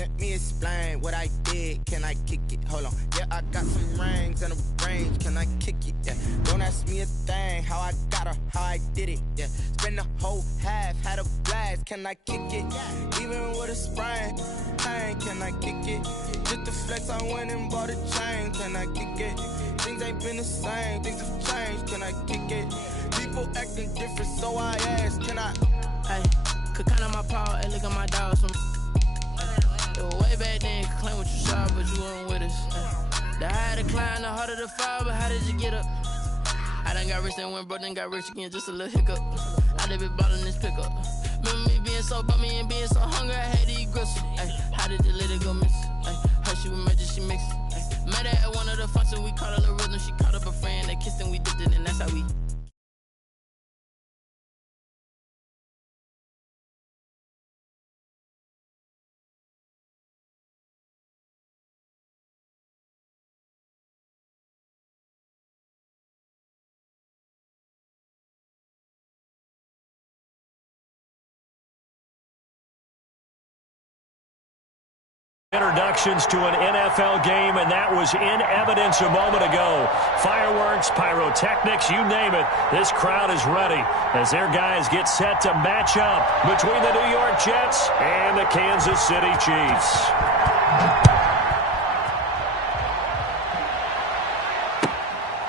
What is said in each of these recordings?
Let me explain what I did. Can I kick it? Hold on. Yeah, I got some rings and a range. Can I kick it? Yeah. Don't ask me a thing. How I got her, how I did it. Yeah. Spend the whole half, had a blast. Can I kick it? Even with a sprain. Can I kick it? Just the flex, I went and bought a chain. Can I kick it? Things ain't been the same. Things have changed. Can I kick it? People acting different, so I asked. Can I? Hey, could count on my paw and look at my dogs. It was way back then, could claim what you saw, but you weren't with us. The higher the climb, the harder the fall, but how did you get up? I done got rich and went broke, then got rich again, just a little hiccup. I done been ballin' this pickup. Remember me being so bummy and being so hungry, I had to eat gristle. Ay, how did you let it go miss? Ay, her she was magic, she mixed. Met her at one of the functions, we caught her the rhythm, she caught up a friend, they kissed and we dipped it, and that's how we. Introductions to an NFL game, and that was in evidence a moment ago. Fireworks, pyrotechnics, you name it. This crowd is ready as their guys get set to match up between the New York Jets and the Kansas City Chiefs.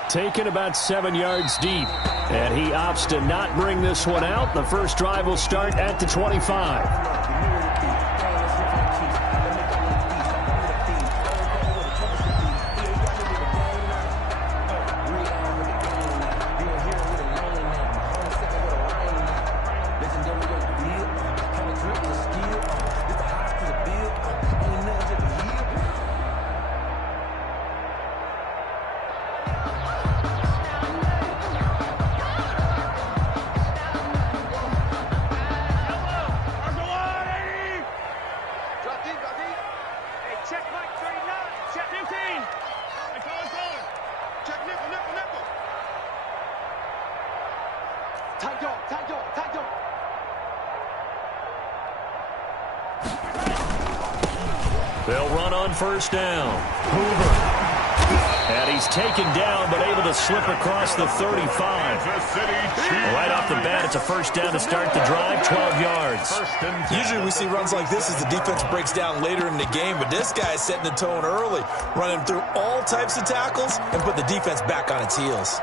Taken about 7 yards deep, and he opts to not bring this one out. The first drive will start at the 25. They'll run on first down. Hoover. And he's taken down, but able to slip across the 35. Right off the bat, it's a first down to start the drive, 12 yards. Usually we see runs like this as the defense breaks down later in the game, but this guy's setting the tone early, running through all types of tackles and put the defense back on its heels.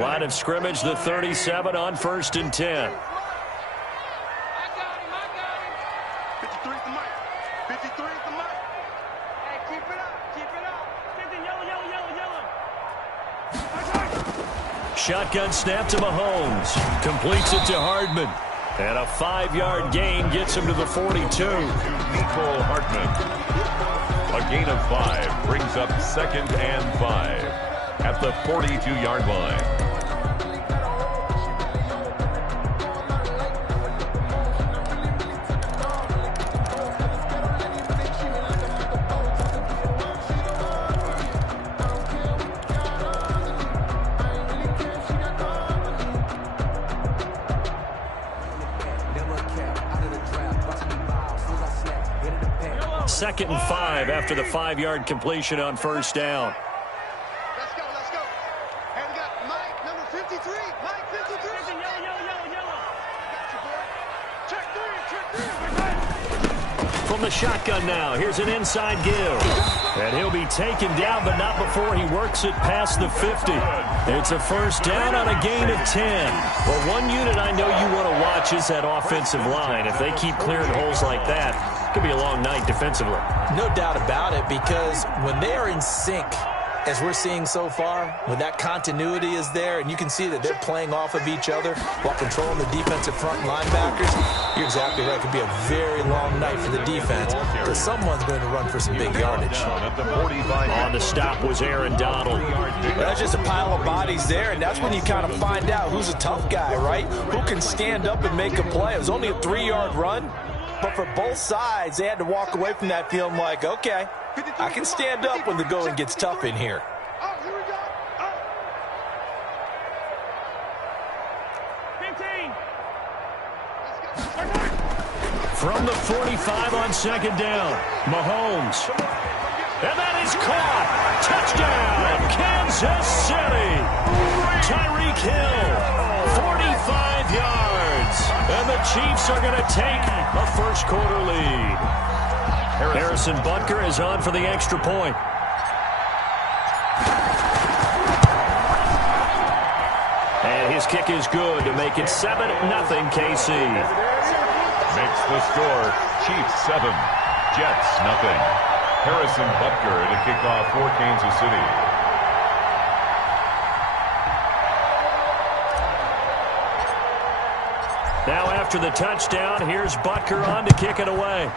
Line of scrimmage, the 37 on 1st and 10. I got him. 53 at the mic. 53 at the mic. Hey, keep it up. Keep it up. Yellow. Shotgun snap to Mahomes. Completes it to Hardman. And a 5-yard gain gets him to the 42. Nicole Hardman. A gain of 5 brings up 2nd and 5 at the 42-yard line. Second and 5 after the 5-yard completion on first down. Let's go. And we got Mike, number 53. Mike, 53. Yellow. Got you, boy. Check three. From the shotgun now, here's an inside give. And he'll be taken down, but not before he works it past the 50. It's a first down on a gain of 10. Well, one unit I know you want to watch is that offensive line. If they keep clearing holes like that, it could be a long night defensively. No doubt about it, because when they are in sync, as we're seeing so far, when that continuity is there and you can see that they're playing off of each other while controlling the defensive front linebackers, you're exactly right. It could be a very long night for the defense because someone's going to run for some big yardage. On the stop was Aaron Donald. That's just a pile of bodies there, and that's when you kind of find out who's a tough guy, right? Who can stand up and make a play. It was only a 3-yard run, But for both sides, they had to walk away from that feeling like, okay, I can stand up when the going gets tough in here. Oh, here we go. Oh. 15. From the 45 on second down, Mahomes. And that is caught. Touchdown, Kansas City. Tyreek Hill, 45 yards. And the Chiefs are going to take a first-quarter lead. Harrison Butker is on for the extra point. And his kick is good to make it 7-0 KC. Makes the score Chiefs 7, Jets nothing. Harrison Butker to kick off for Kansas City. Now after the touchdown, here's Butker on to kick it away.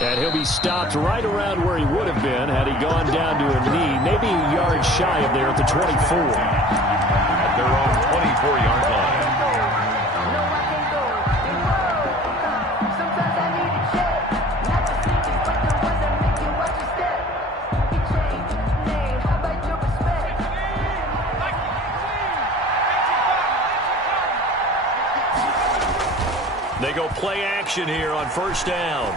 And he'll be stopped right around where he would have been had he gone down to a knee, maybe a yard shy of there at the 24. At their own 24-yard line. They go play action here on first down.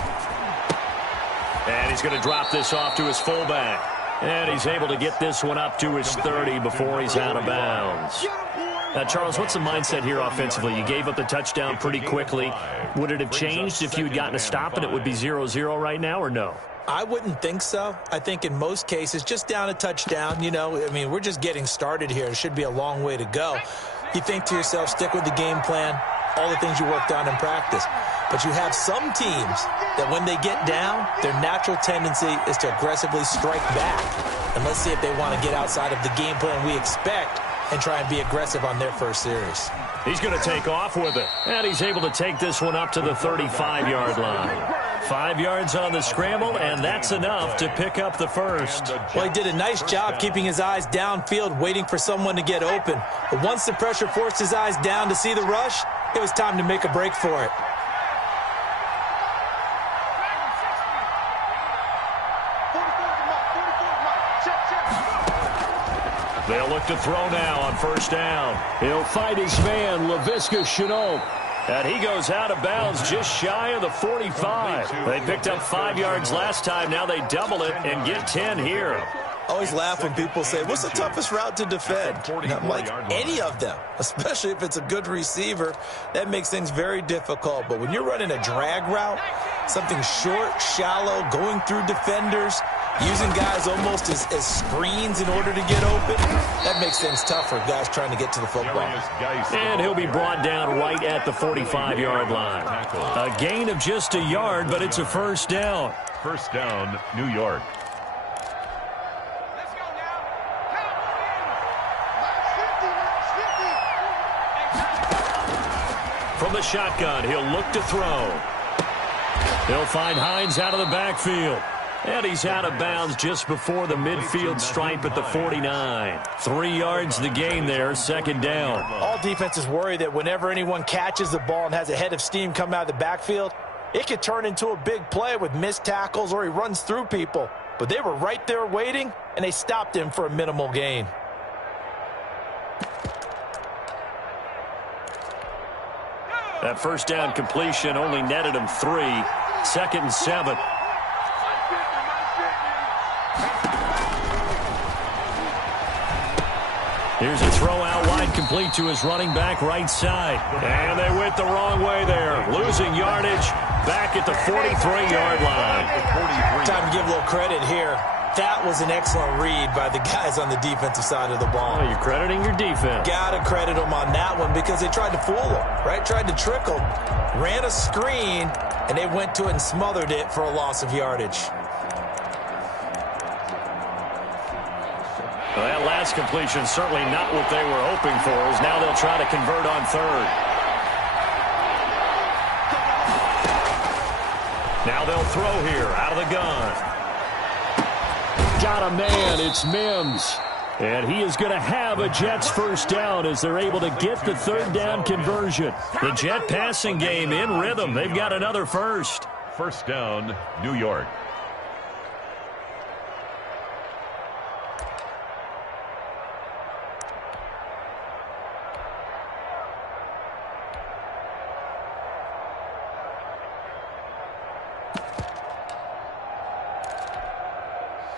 And he's going to drop this off to his fullback. And he's able to get this one up to his 30 before he's out of bounds. Now, Charles, what's the mindset here offensively? You gave up the touchdown pretty quickly. Would it have changed if you had gotten a stop and it would be 0-0 right now, or no? I wouldn't think so. I think in most cases, just down a touchdown, we're just getting started here. It should be a long way to go. You think to yourself, stick with the game plan, all the things you worked on in practice. But you have some teams that when they get down, their natural tendency is to aggressively strike back. And let's see if they want to get outside of the game plan we expect and try and be aggressive on their first series. He's going to take off with it. And he's able to take this one up to the 35-yard line. 5 yards on the scramble, and that's enough to pick up the first. Well, he did a nice job keeping his eyes downfield, waiting for someone to get open. But once the pressure forced his eyes down to see the rush, it was time to make a break for it. They'll look to throw now on first down. He'll fight his man, Laviska Shenault. And he goes out of bounds just shy of the 45. They picked up 5 yards last time. Now they double it and get 10 here. I always laugh when people say, what's the toughest route to defend? And I'm like, any of them, especially if it's a good receiver. That makes things very difficult. But when you're running a drag route, something short, shallow, going through defenders, using guys almost as screens in order to get open, that makes things tough for guys trying to get to the football. And he'll be brought down right at the 45-yard line. A gain of just a yard, but it's a first down. First down, New York. Let's go now. Count. From the shotgun, he'll look to throw. He'll find Hines out of the backfield. And he's out of bounds just before the midfield stripe at the 49. 3 yards the gain there, second down. All defenses worry that whenever anyone catches the ball and has a head of steam come out of the backfield, it could turn into a big play with missed tackles or he runs through people. But they were right there waiting, and they stopped him for a minimal gain. That first down completion only netted him 3. Second and 7. Here's a throw out wide, complete to his running back right side. And they went the wrong way there. Losing yardage back at the 43-yard line. Time to give a little credit here. That was an excellent read by the guys on the defensive side of the ball. Well, you're crediting your defense. Got to credit them on that one because they tried to fool them, right? Tried to trick them. Ran a screen, and they went to it and smothered it for a loss of yardage. Well, that last completion certainly not what they were hoping for, as now they'll try to convert on third. Now they'll throw here out of the gun. Got a man, it's Mims. And he is going to have a Jets first down as they're able to get the third down conversion. The Jet passing game in rhythm. They've got another first. First down, New York.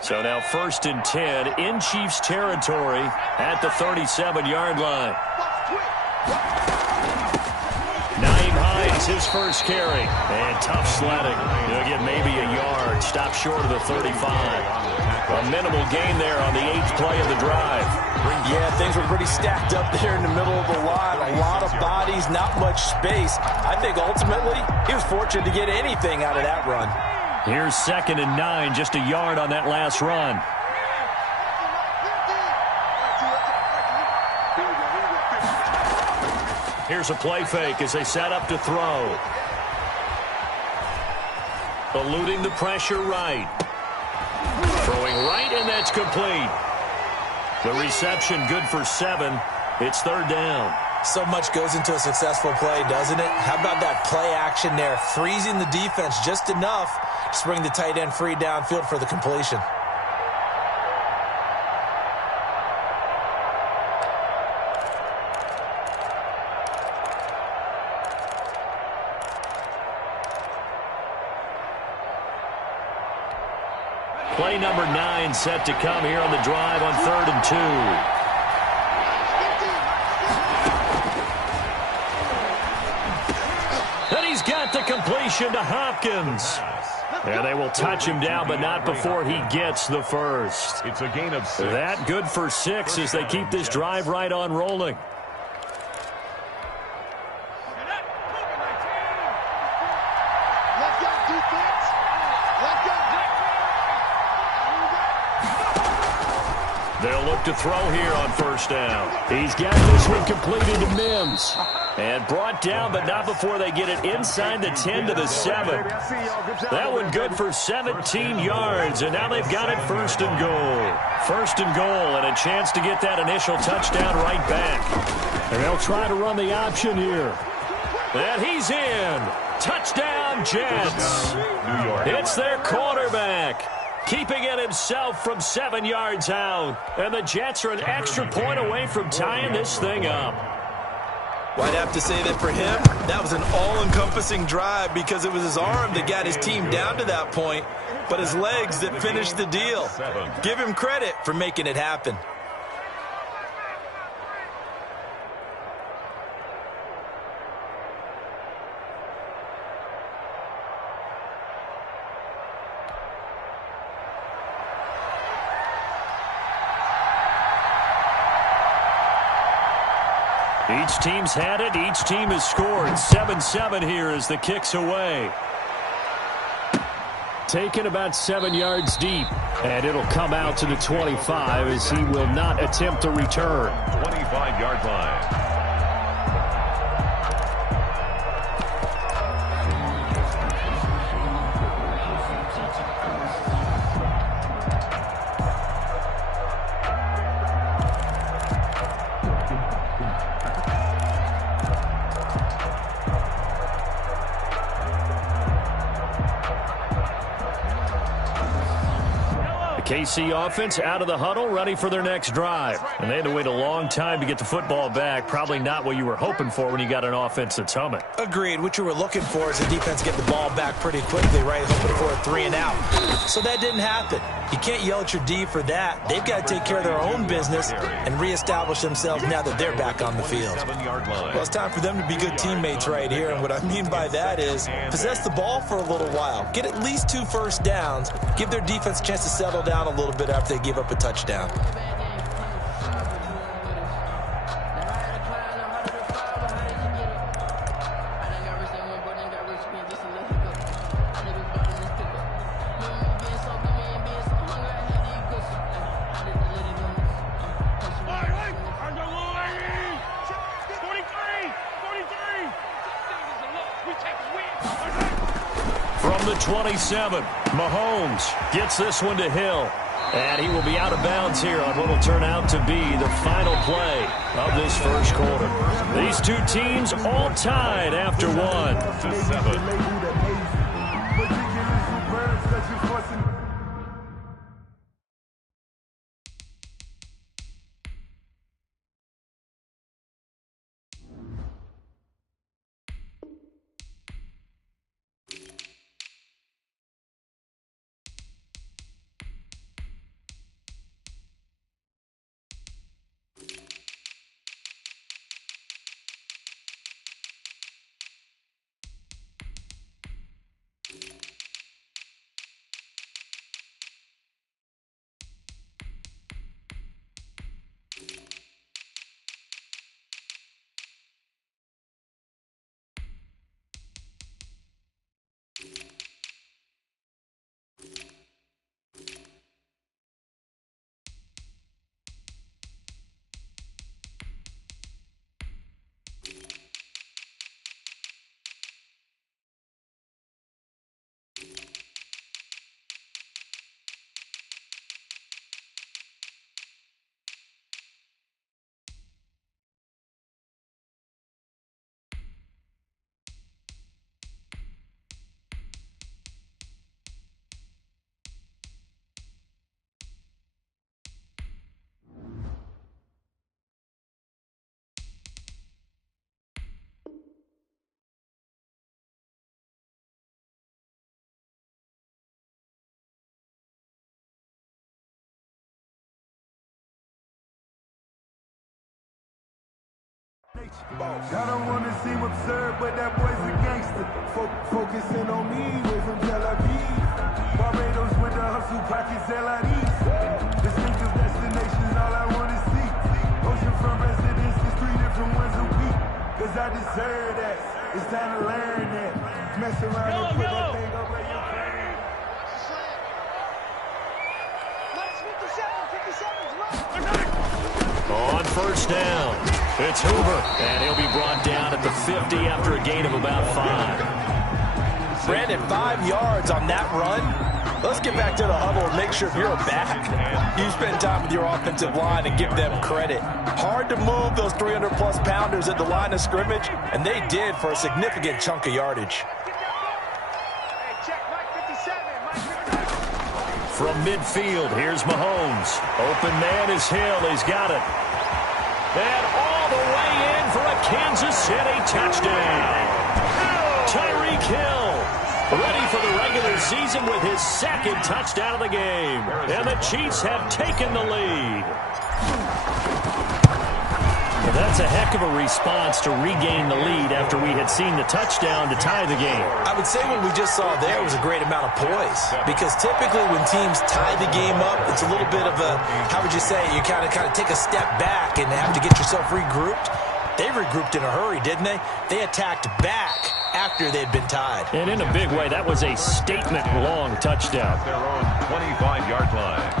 So now 1st and 10 in Chiefs territory at the 37-yard line. Naeem Hines, his first carry. And tough sledding. He'll get maybe a yard. Stop short of the 35. A minimal gain there on the 8th play of the drive. Yeah, things were pretty stacked up there in the middle of the line. A lot of bodies, not much space. I think ultimately he was fortunate to get anything out of that run. Here's 2nd and 9, just a yard on that last run. Here's a play fake as they set up to throw. Eluding the pressure right. Throwing right, and that's complete. The reception good for 7. It's 3rd down. So much goes into a successful play, doesn't it? How about that play action there? Freezing the defense just enough to bring the tight end free downfield for the completion. Play number 9 set to come here on the drive on 3rd and 2. And he's got the completion to Hopkins. And they will touch him down, but not before he gets the first. It's a gain of 6. That good for 6 as they keep this drive right on rolling. They'll look to throw here on 1st down. He's got this one completed to Mims. And brought down, but not before they get it inside the 10 to the 7. That one good for 17 yards, and now they've got it 1st and goal. 1st and goal, and a chance to get that initial touchdown right back. And they'll try to run the option here. And he's in. Touchdown, Jets. New York. It's their quarterback, keeping it himself from 7 yards out. And the Jets are an extra point away from tying this thing up. Well, I'd have to say that for him, that was an all-encompassing drive because it was his arm that got his team down to that point, but his legs that finished the deal. Give him credit for making it happen. Each team's had it. Each team has scored. 7-7 here as the kick's away. Taken about 7 yards deep. And it'll come out to the 25 as he will not attempt a return. 25-yard line. KC offense out of the huddle, ready for their next drive. And they had to wait a long time to get the football back. Probably not what you were hoping for when you got an offense that's humming. Agreed. What you were looking for is the defense get the ball back pretty quickly, right? Hoping for a 3 and out. So that didn't happen. You can't yell at your D for that. They've got to take care of their own business and reestablish themselves now that they're back on the field. Well, it's time for them to be good teammates right here. And what I mean by that is possess the ball for a little while. Get at least 2 first downs. Give their defense a chance to settle down a little bit after they give up a touchdown. From the 27, Mahomes gets this one to Hill. And he will be out of bounds here on what will turn out to be the final play of this first quarter. These two teams all tied after one. 7. I don't want to seem absurd, but that boy's a gangster. Focusing on me, way from Tel Aviv. Barbados with the hustle, pockets LIDs. Distinctive destinations, all I want to see. Oceanfront residences, 3 different ones a week. Cause I deserve that. It's time to learn that. Mess around and put that thing up where you can. Let's 57, 57's On first down, it's Hoover, and he'll be brought down at the 50 after a gain of about 5. Brandon, 5 yards on that run. Let's get back to the huddle and make sure if you're a back, you spend time with your offensive line and give them credit. Hard to move those 300-plus pounders at the line of scrimmage, and they did for a significant chunk of yardage. From midfield, here's Mahomes. Open man is Hill. He's got it. And all the way in for a Kansas City touchdown. Tyreek Hill, ready for the regular season with his 2nd touchdown of the game. And the Chiefs have taken the lead. Well, that's a heck of a response to regain the lead after we had seen the touchdown to tie the game. I would say what we just saw there was a great amount of poise, because typically when teams tie the game up, it's a little bit of a, how would you say, you kind of take a step back and have to get yourself regrouped. They regrouped in a hurry, didn't they? They attacked back after they'd been tied. And in a big way, that was a statement-long touchdown. Their own 25-yard line.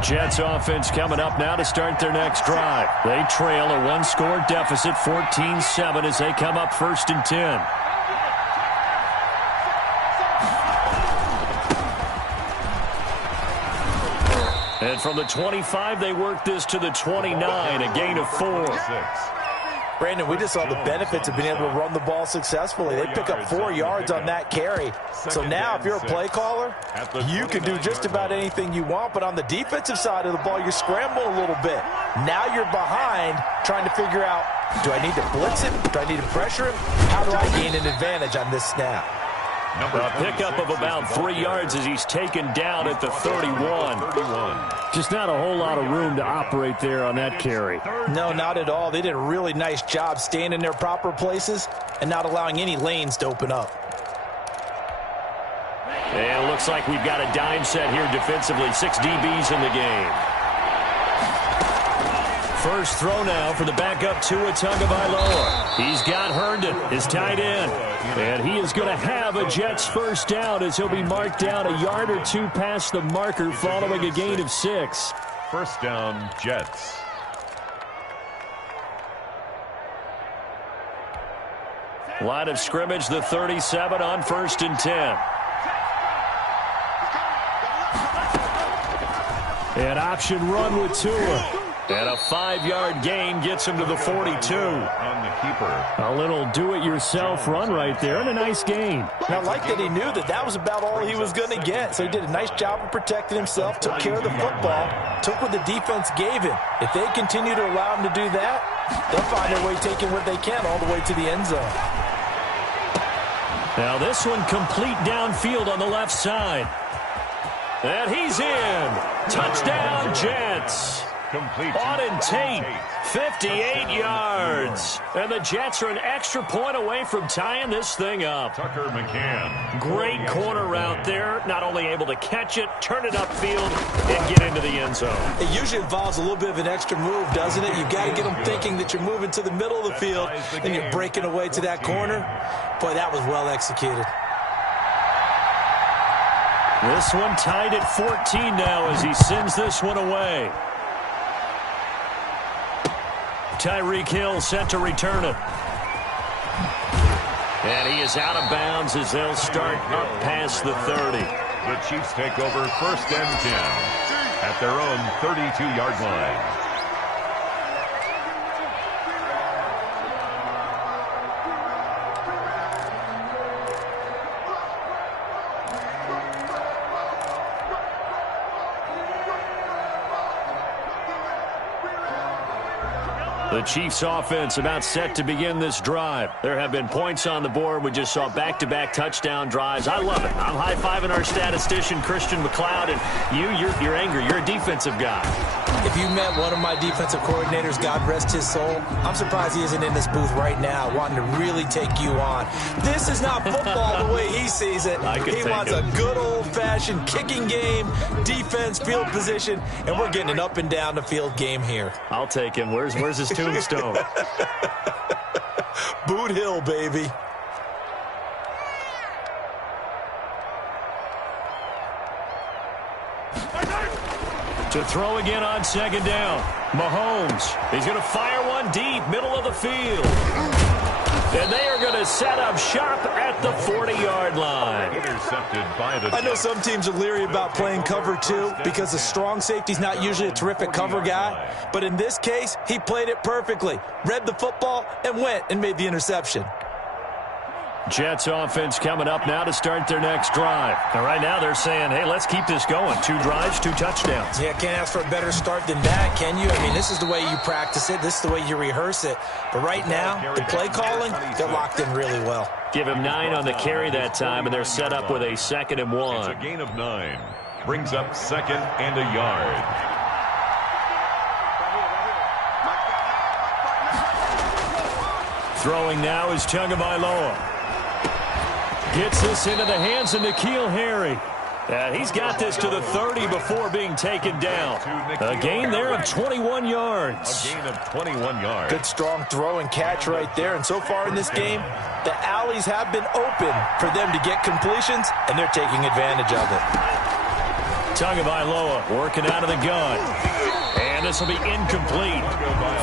Jets offense coming up now to start their next drive. They trail a 1-score deficit, 14-7, as they come up 1st and 10. And from the 25, they work this to the 29, a gain of 4. Brandon, we just saw the benefits of being able to run the ball successfully. They pick up 4 yards on that carry. So now if you're a play caller, you can do just about anything you want. But on the defensive side of the ball, you're scrambling a little bit. Now you're behind trying to figure out, do I need to blitz him? Do I need to pressure him? How do I gain an advantage on this snap? A pickup of about 3 yards as he's taken down at the 31. Just not a whole lot of room to operate there on that carry. No, not at all. They did a really nice job staying in their proper places and not allowing any lanes to open up. And it looks like we've got a dime set here defensively. 6 DBs in the game. First throw now for the backup Tua Tagovailoa. He's got Herndon, his tight end. And he is going to have a Jets first down as he'll be marked down a yard or 2 past the marker following a gain of 6. First down, Jets. Line of scrimmage, the 37 on 1st and 10. An option run with Tua. And a 5-yard gain gets him to the 42. On the keeper. A little do-it-yourself run right there, and a nice gain. And I like that he knew that that was about all he was going to get. So he did a nice job of protecting himself, took care of the football, took what the defense gave him. If they continue to allow him to do that, they'll find their way taking what they can all the way to the end zone. Now this one complete downfield on the left side. And he's in. Touchdown, Jets. Complete. Auden Tate, 58 yards. And the Jets are an extra point away from tying this thing up. Tucker McCann. Great corner route there. Not only able to catch it, turn it upfield, and get into the end zone. It usually involves a little bit of an extra move, doesn't it? You've got to get them thinking that you're moving to the middle of the field, and you're breaking away to that corner. Boy, that was well executed. This one tied at 14 now as he sends this one away. Tyreek Hill set to return it. And he is out of bounds as they'll start up past the 30. The Chiefs take over 1st and 10 at their own 32-yard line. The Chiefs offense about set to begin this drive. There have been points on the board. We just saw back-to-back touchdown drives. I love it. I'm high-fiving our statistician, Christian McLeod, and you're angry. You're a defensive guy. If you met one of my defensive coordinators, God rest his soul, I'm surprised he isn't in this booth right now wanting to really take you on. This is not football the way he sees it. He wants a good old-fashioned kicking game, defense, field position, and we're getting an up and down the field game here. I'll take him. Where's his tombstone? Boot Hill, baby. To throw again on 2nd down. Mahomes. He's going to fire one deep, middle of the field. And they are going to set up shop at the 40-yard line. Intercepted by the Jets. I know some teams are leery about playing cover 2 because the strong safety's not usually a terrific cover guy. But in this case, he played it perfectly. Read the football and went and made the interception. Jets offense coming up now to start their next drive. And right now they're saying, hey, let's keep this going. 2 drives, 2 touchdowns. Yeah, can't ask for a better start than that, can you? I mean, this is the way you practice it. This is the way you reherse it. But right now, the play calling, they're locked in really well. Give him 9 on the carry that time, and they're set up with a 2nd and 1. It's a gain of 9. Brings up 2nd and a yard. Throwing now is Tagovailoa. Gets this into the hands of N'Keal Harry. He's got this to the 30 before being taken down. A gain there of 21 yards. A gain of 21 yards. Good strong throw and catch right there. And so far in this game, the alleys have been open for them to get completions, and they're taking advantage of it. Tagovailoa working out of the gun. And this will be incomplete.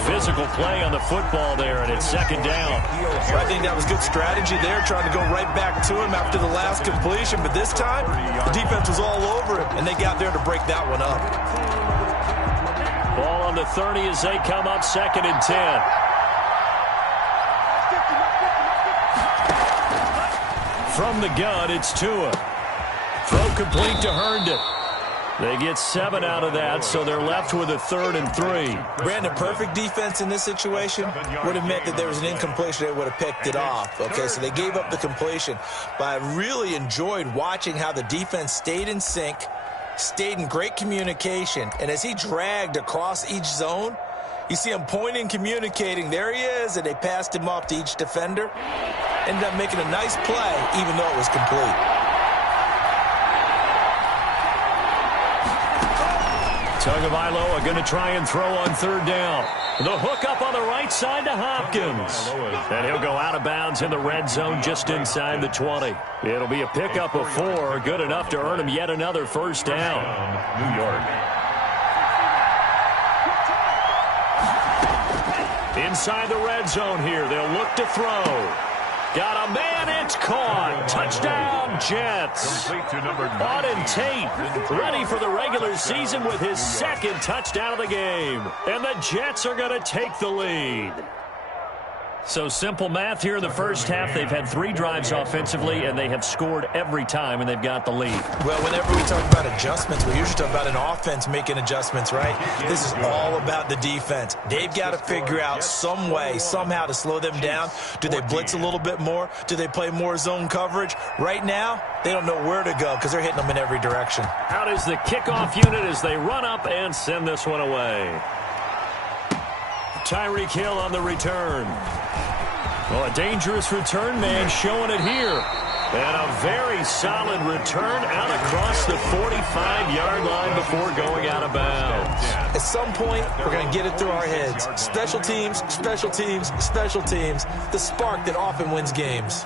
Physical play on the football there, and it's 2nd down. I think that was good strategy there, trying to go right back to him after the last completion. But this time, the defense was all over him, and they got there to break that one up. Ball on the 30 as they come up 2nd and 10. From the gun, it's Tua. Throw complete to Herndon. They get 7 out of that, so they're left with a 3rd and 3. Brandon, perfect defense in this situation would have meant that there was an incompletion. They would have picked it off. Okay, so they gave up the completion. But I really enjoyed watching how the defense stayed in sync, stayed in great communication. And as he dragged across each zone, you see him pointing, communicating. There he is, and they passed him off to each defender. Ended up making a nice play, even though it was complete. Tagovailoa going to try and throw on 3rd down. The hook up on the right side to Hopkins. And he'll go out of bounds in the red zone just inside the 20. It'll be a pickup of 4, good enough to earn him yet another 1st down. New York. Inside the red zone here, they'll look to throw. Got a man, it's caught. Touchdown, Jets. Auden Tate ready for the regular season with his second touchdown of the game. And the Jets are going to take the lead. So simple math here in the first half. They've had 3 drives offensively, and they have scored every time, and they've got the lead. Well, whenever we talk about adjustments, we usually talk about an offense making adjustments, right? This is all about the defense. They've got to figure out some way, somehow to slow them down. Do they blitz a little bit more? Do they play more zone coverage? Right now, they don't know where to go because they're hitting them in every direction. Out is the kickoff unit as they run up and send this one away. Tyreek Hill on the return. Well, a dangerous return man showing it here. And a very solid return out across the 45-yard line before going out of bounds. At some point, we're going to get it through our heads. Special teams, special teams, special teams. The spark that often wins games.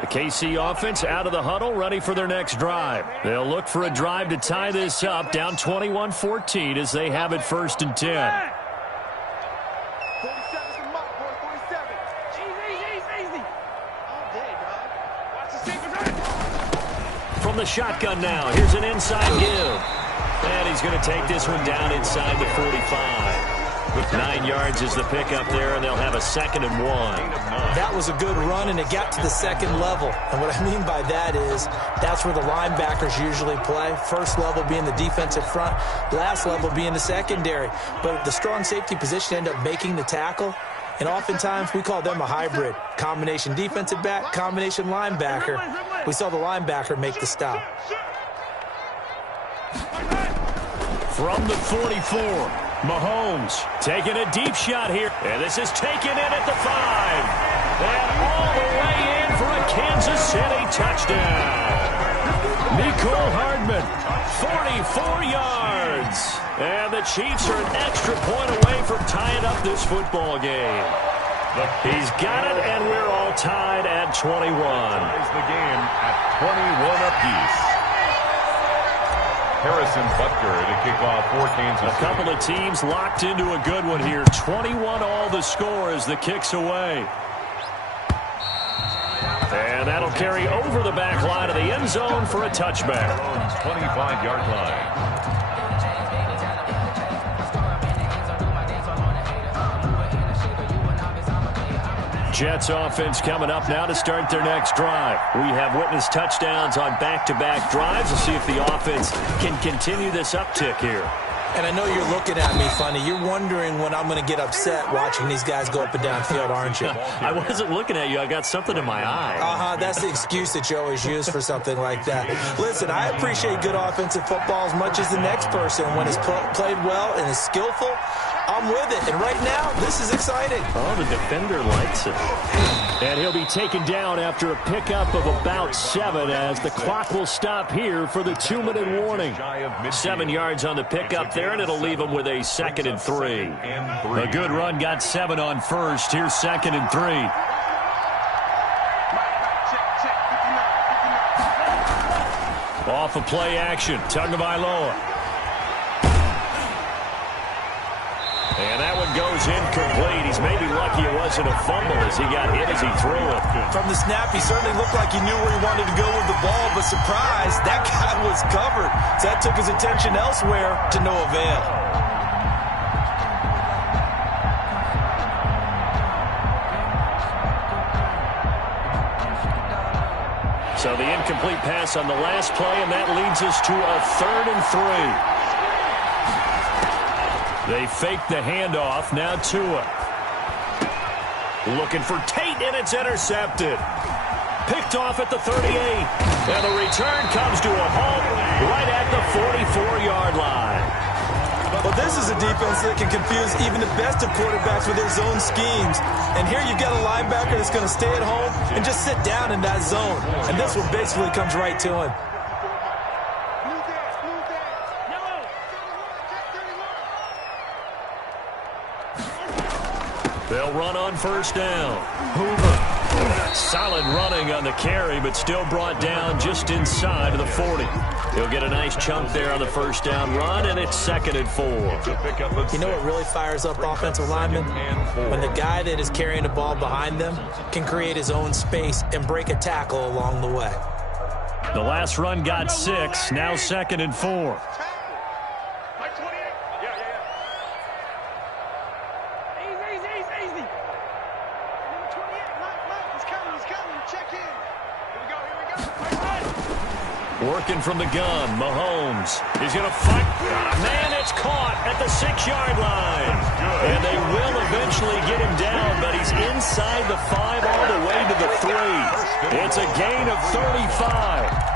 The KC offense out of the huddle, ready for their next drive. They'll look for a drive to tie this up, down 21-14 as they have it 1st and 10. From the shotgun now, here's an inside give. And he's going to take this one down inside the 45. 9 yards is the pickup there, and they'll have a 2nd and 1. That was a good run, and it got to the 2nd level. And what I mean by that is that's where the linebackers usually play. First level being the defensive front, last level being the secondary. But the strong safety position ended up making the tackle. And oftentimes we call them a hybrid. Combination defensive back, combination linebacker. We saw the linebacker make the stop. From the 44, Mahomes taking a deep shot here. And this is taken in at the 5. And all the way in for a Kansas City touchdown. Mecole Hardman, 44 yards. And the Chiefs are an extra point away from tying up this football game. He's got it, and we're all tied at 21. Ties the game at 21 apiece. Harrison Butker to kick off for Kansas City. A couple of teams locked into a good one here. 21 all the score as the kick's away. And that'll carry over the back line of the end zone for a touchback. 25-yard line. Jets offense coming up now to start their next drive. We have witnessed touchdowns on back-to-back drives. We'll see if the offense can continue this uptick here. And I know you're looking at me funny. You're wondering when I'm going to get upset watching these guys go up and down field, aren't you? I wasn't looking at you. I got something in my eye. That's the excuse that you always use for something like that. Listen, I appreciate good offensive football as much as the next person. When it's played well and is skillful, I'm with it. And right now, this is exciting. Oh, the defender likes it. And he'll be taken down after a pickup of about 7 as the clock will stop here for the 2-minute warning. 7 yards on the pickup there, and it'll leave him with a 2nd and 3. A good run got 7 on first. Here's 2nd and 3. Off of play action. Tagovailoa. And that one goes incomplete. He's maybe lucky it wasn't a fumble as he got hit as he threw it. From the snap, he certainly looked like he knew where he wanted to go with the ball, but surprise, that guy was covered. So that took his attention elsewhere to no avail. So the incomplete pass on the last play, and that leads us to a 3rd and 3. They fake the handoff. Now Tua. Looking for Tate, and it's intercepted. Picked off at the 38. And the return comes to a halt right at the 44-yard line. Well, this is a defense that can confuse even the best of quarterbacks with their zone schemes. And here you've got a linebacker that's going to stay at home and just sit down in that zone. And this one basically comes right to him. They'll run on 1st down. Hoover Solid running on the carry, but still brought down just inside of the 40. He'll get a nice chunk there on the first down run, and it's 2nd and 4. You know what really fires up offensive linemen? When the guy that is carrying the ball behind them can create his own space and break a tackle along the way. The last run got 6, now 2nd and 4. Working from the gun, Mahomes. He's going to fight. Man, it's caught at the 6-yard line. And they will eventually get him down, but he's inside the 5 all the way to the 3. It's a gain of 35.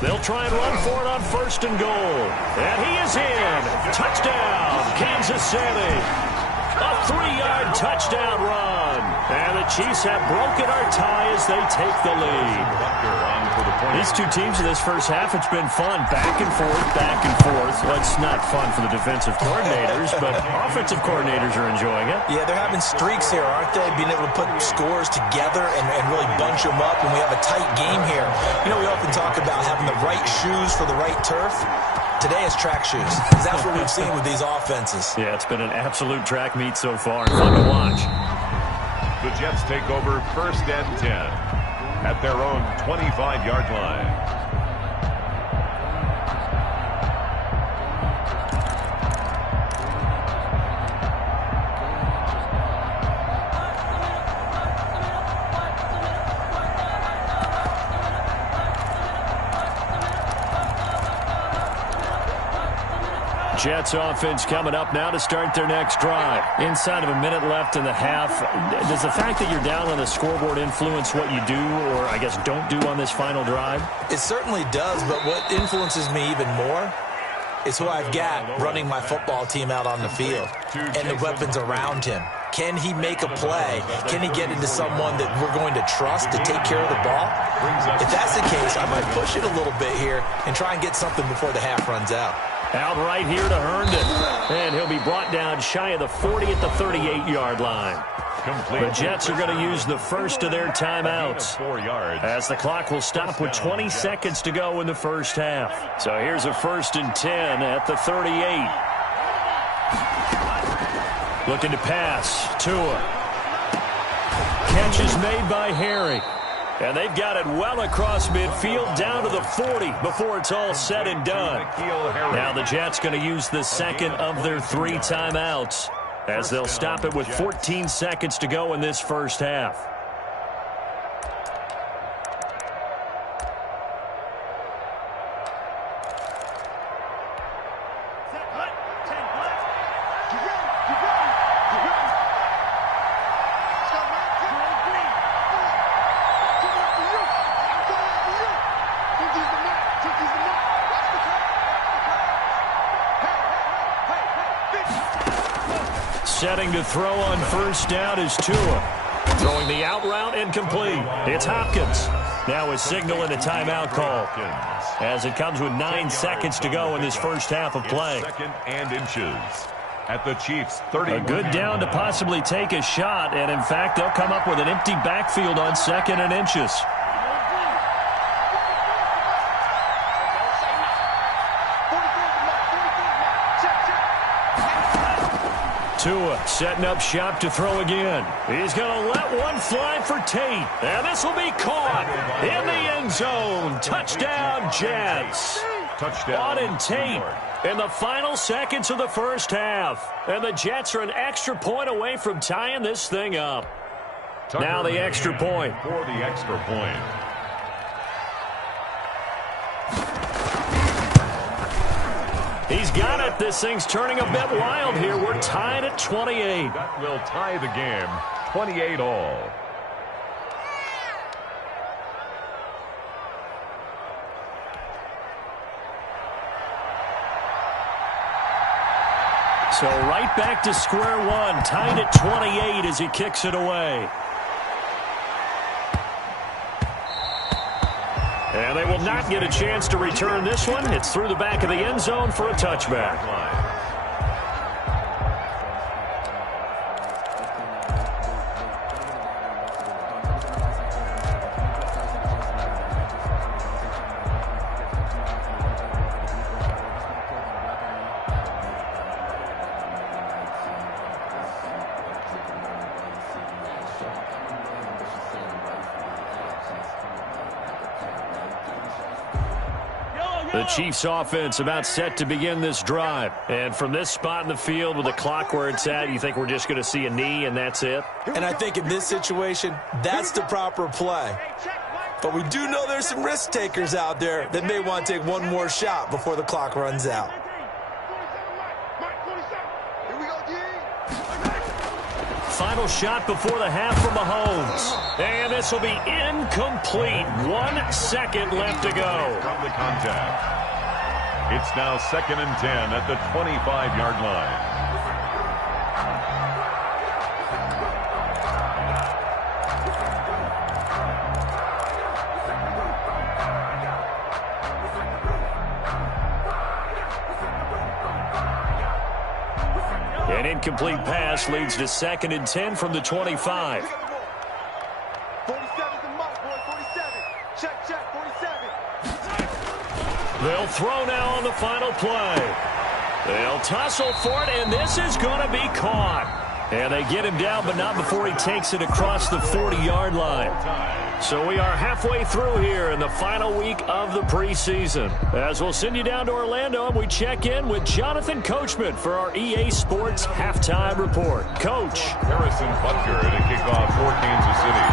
They'll try and run for it on 1st and goal. And he is in. Touchdown, Kansas City. A 3-yard touchdown run. And the Chiefs have broken our tie as they take the lead. These two teams in this first half, it's been fun. Back and forth, back and forth. Well, it's not fun for the defensive coordinators, but offensive coordinators are enjoying it. Yeah, they're having streaks here, aren't they? Being able to put scores together and really bunch them up, and we have a tight game here. You know, we often talk about having the right shoes for the right turf. Today is track shoes, because that's what we've seen with these offenses. Yeah, it's been an absolute track meet so far, and fun to watch. The Jets take over 1st and 10 at their own 25-yard line. Jets offense coming up now to start their next drive. Inside of a minute left in the half, does the fact that you're down on the scoreboard influence what you do, or I guess don't do on this final drive? It certainly does, but what influences me even more is who I've got running my football team out on the field and the weapons around him. Can he make a play? Can he get into someone that we're going to trust to take care of the ball? If that's the case, I might push it a little bit here and try and get something before the half runs out. Out right here to Herndon. And he'll be brought down shy of the 40 at the 38-yard line. The Jets are going to use the first of their timeouts, as the clock will stop with 20 seconds to go in the first half. So here's a 1st and 10 at the 38. Looking to pass. Tua. Catch is made by Harry. And they've got it well across midfield down to the 40 before it's all said and done. Now the Jets going to use the 2nd of their 3 timeouts, as they'll stop it with 14 seconds to go in this first half. Setting to throw on 1st down is Tua. Throwing the out route incomplete. It's Hopkins. Now a signal and a timeout call, as it comes with 9 seconds to go in this first half of play. 2nd and inches at the Chiefs' 30. A good down to possibly take a shot, and in fact, they'll come up with an empty backfield on 2nd and inches. Tua setting up shop to throw again. He's going to let one fly for Tate. And this will be caught in the end zone. Touchdown, Jets. Touchdown. Auden Tate in the final seconds of the first half. And the Jets are an extra point away from tying this thing up. Now the extra point. For the extra point. He's got it. This thing's turning a bit wild here. We're tied at 28. That will tie the game. 28 all. So right back to square one, tied at 28 as he kicks it away. And they will not get a chance to return this one. It's through the back of the end zone for a touchback. The Chiefs offense about set to begin this drive. And from this spot in the field with the clock where it's at, you think we're just going to see a knee and that's it? And I think in this situation, that's the proper play. But we do know there's some risk takers out there that may want to take one more shot before the clock runs out. Final shot before the half from Mahomes. And this will be incomplete. 1 second left to go. From the contact. It's now 2nd and 10 at the 25-yard line. An incomplete pass leads to 2nd and 10 from the 25. 47's the mark, boy. 47. Check, 47. They'll throw now on the final play. They'll tussle for it, and this is going to be caught. And they get him down, but not before he takes it across the 40-yard line. So we are halfway through here in the final week of the preseason. As we'll send you down to Orlando, and we check in with Jonathan Coachman for our EA Sports Halftime Report. Coach. Harrison Butker to kick off for Kansas City.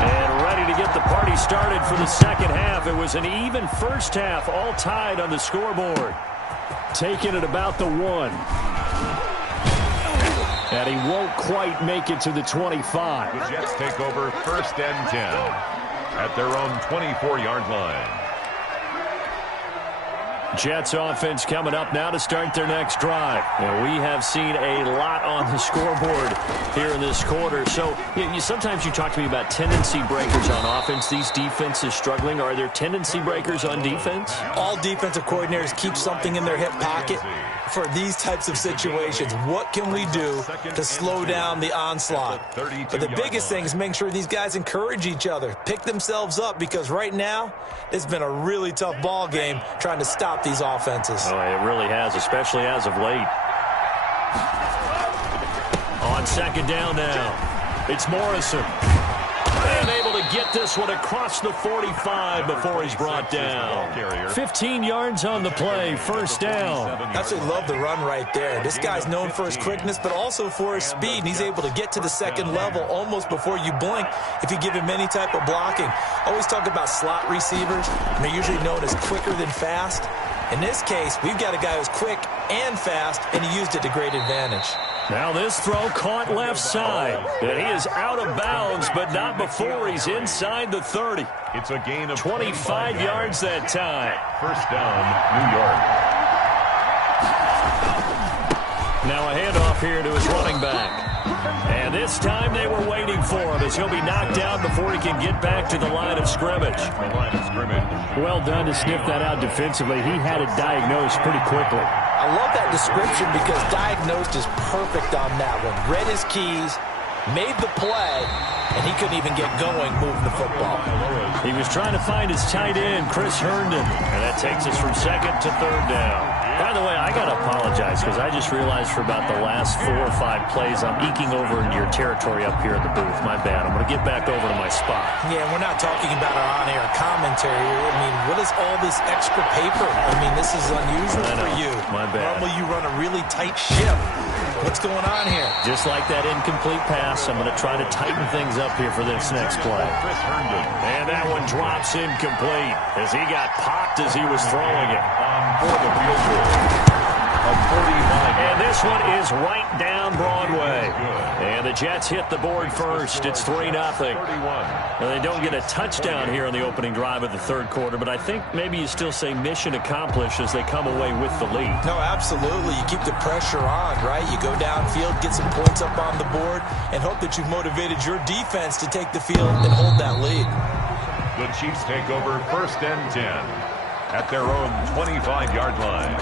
And ready to get the party started for the second half. It was an even first half, all tied on the scoreboard. Taking it about the 1. And he won't quite make it to the 25. The Jets take over 1st and 10 at their own 24-yard line. Jets offense coming up now to start their next drive. And we have seen a lot on the scoreboard here in this quarter. So sometimes you talk to me about tendency breakers on offense. These defenses struggling. Are there tendency breakers on defense? All defensive coordinators keep something in their hip pocket for these types of situations. What can we do to slow down the onslaught? But the biggest thing is making sure these guys encourage each other, pick themselves up, because right now it's been a really tough ball game trying to stop these offenses. Oh, it really has, especially as of late. On 2nd down now, it's Morrison. And able to get this one across the 45 before he's brought down. 15 yards on the play, 1st down. I absolutely love the run right there. This guy's known for his quickness, but also for his speed. And he's able to get to the 2nd level almost before you blink if you give him any type of blocking. Always talk about slot receivers, and they're usually known as quicker than fast. In this case, we've got a guy who's quick and fast, and he used it to great advantage. Now this throw caught left side. And he is out of bounds, but not before he's inside the 30. It's a gain of 25 yards that time. 1st down, New York. Now a handoff here to his running back. And this time they were waiting for him as he'll be knocked down before he can get back to the line of scrimmage. The line of scrimmage. Well done to sniff that out defensively. He had it diagnosed pretty quickly. I love that description because diagnosed is perfect on that one. Read his keys, made the play, and he couldn't even get going moving the football. He was trying to find his tight end, Chris Herndon. And that takes us from 2nd to 3rd down. By the way, I got to apologize because I just realized for about the last 4 or 5 plays, I'm eking over into your territory up here in the booth. My bad. I'm going to get back over to my spot. Yeah, we're not talking about our on-air commentary. I mean, what is all this extra paper? I mean, this is unusual for you. My bad. Normally you run a really tight ship. What's going on here? Just like that incomplete pass, I'm going to try to tighten things up here for this next play. Chris Herndon. And that one drops incomplete as he got popped as he was throwing it. For the field goal. A 45. And this one is right down Broadway. And the Jets hit the board first. It's 3-0. Now, they don't get a touchdown here in the opening drive of the third quarter, but I think maybe you still say mission accomplished as they come away with the lead. No, absolutely. You keep the pressure on, right? You go downfield, get some points up on the board, and hope that you've motivated your defense to take the field and hold that lead. The Chiefs take over 1st and 10 at their own 25-yard line.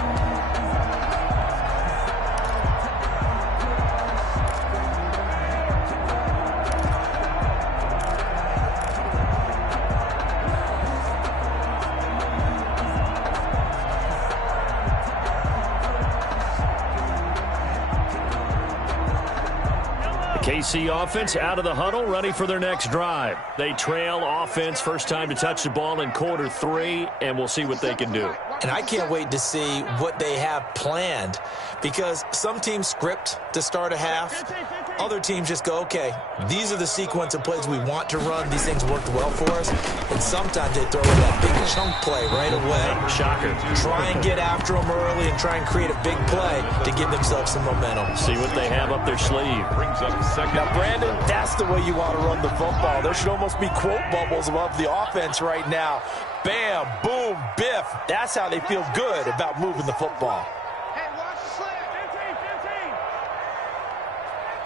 KC offense out of the huddle, ready for their next drive. They trail offense, first time to touch the ball in quarter 3, and we'll see what they can do. And I can't wait to see what they have planned, because some teams script to start a half. Other teams just go, okay, these are the sequence of plays we want to run. These things worked well for us. And sometimes they throw in that big chunk play right away. Shocker. Try and get after them early and try and create a big play to give themselves some momentum. See what they have up their sleeve. Brings up second. Now, Brandon, that's the way you want to run the football. There should almost be quote bubbles above the offense right now. Bam, boom, biff. That's how they feel good about moving the football. Hey, watch the slant.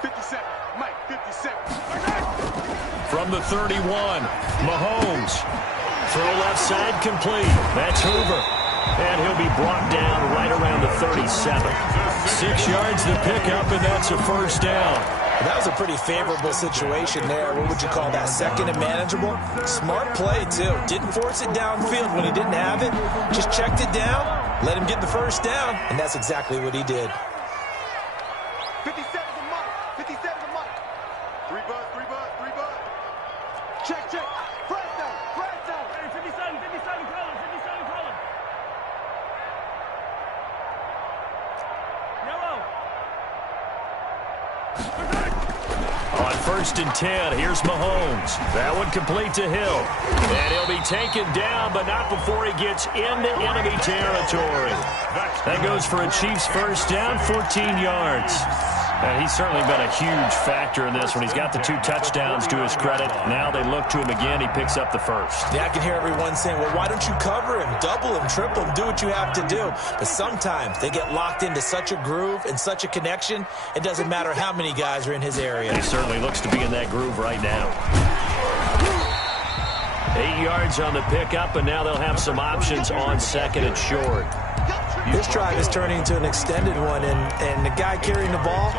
57. Mike, 57. From the 31, Mahomes. Throw left side complete. That's Hoover. And he'll be brought down right around the 37. 6 yards to pick up, and that's a first down. That was a pretty favorable situation there. What would you call that? Second and manageable? Smart play, too. Didn't force it downfield when he didn't have it. Just checked it down, let him get the first down, and that's exactly what he did. 57's a mark. 57's a mark. 3 bud. Check. Press down. Hey, 57, Colin. Yellow. On 1st and 10, here's Mahomes. That one complete to Hill. And he'll be taken down, but not before he gets into enemy territory. That goes for a Chiefs first down, 14 yards. And he's certainly been a huge factor in this when he's got the 2 touchdowns to his credit. Now they look to him again. He picks up the first. Yeah, I can hear everyone saying, well, why don't you cover him, double him, triple him, do what you have to do. But sometimes they get locked into such a groove and such a connection, it doesn't matter how many guys are in his area. He certainly looks to be in that groove right now. 8 yards on the pickup, and now they'll have some options on 2nd and short. This drive is turning into an extended one, and the guy carrying the ball,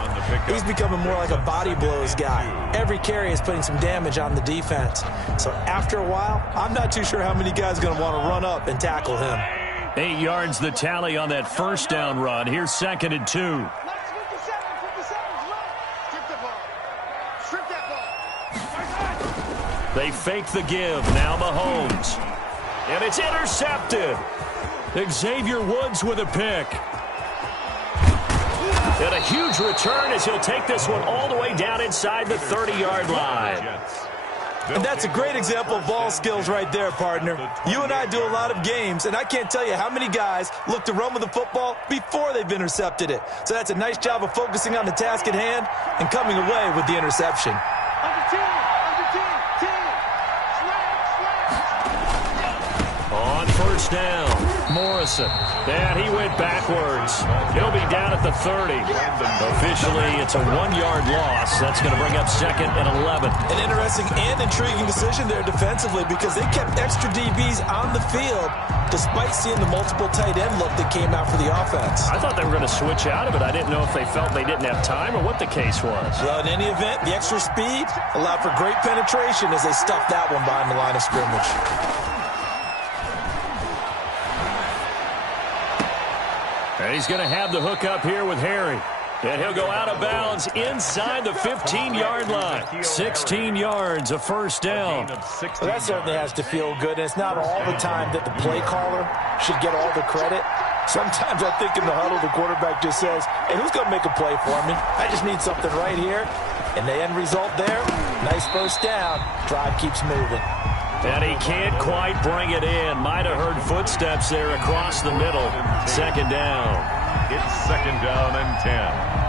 he's becoming more like a body blows guy. Every carry is putting some damage on the defense. So after a while, I'm not too sure how many guys are going to want to run up and tackle him. 8 yards the tally on that first down run. Here's 2nd and 2. 57's right. Strip that ball. They fake the give. Now Mahomes. And it's intercepted. Xavier Woods with a pick. And a huge return as he'll take this one all the way down inside the 30-yard line. And that's a great example of ball skills right there, partner. You and I do a lot of games, and I can't tell you how many guys look to run with the football before they've intercepted it. So that's a nice job of focusing on the task at hand and coming away with the interception. Under 10. On first down, Morrison. And he went backwards. He'll be down at the 30. Officially, it's a 1-yard loss. That's going to bring up 2nd and 11. An interesting and intriguing decision there defensively, because they kept extra DBs on the field despite seeing the multiple tight end look that came out for the offense. I thought they were going to switch out of it. I didn't know if they felt they didn't have time or what the case was. Well, in any event, the extra speed allowed for great penetration as they stuffed that one behind the line of scrimmage. And he's going to have the hook up here with Harry. And he'll go out of bounds inside the 15-yard line. 16 yards, a first down. Well, that certainly has to feel good. And it's not all the time that the play caller should get all the credit. Sometimes I think in the huddle, the quarterback just says, hey, who's going to make a play for me? I just need something right here. And the end result there, nice first down. Drive keeps moving. And he can't quite bring it in. Might have heard footsteps there across the middle. Second down. It's second down and 10.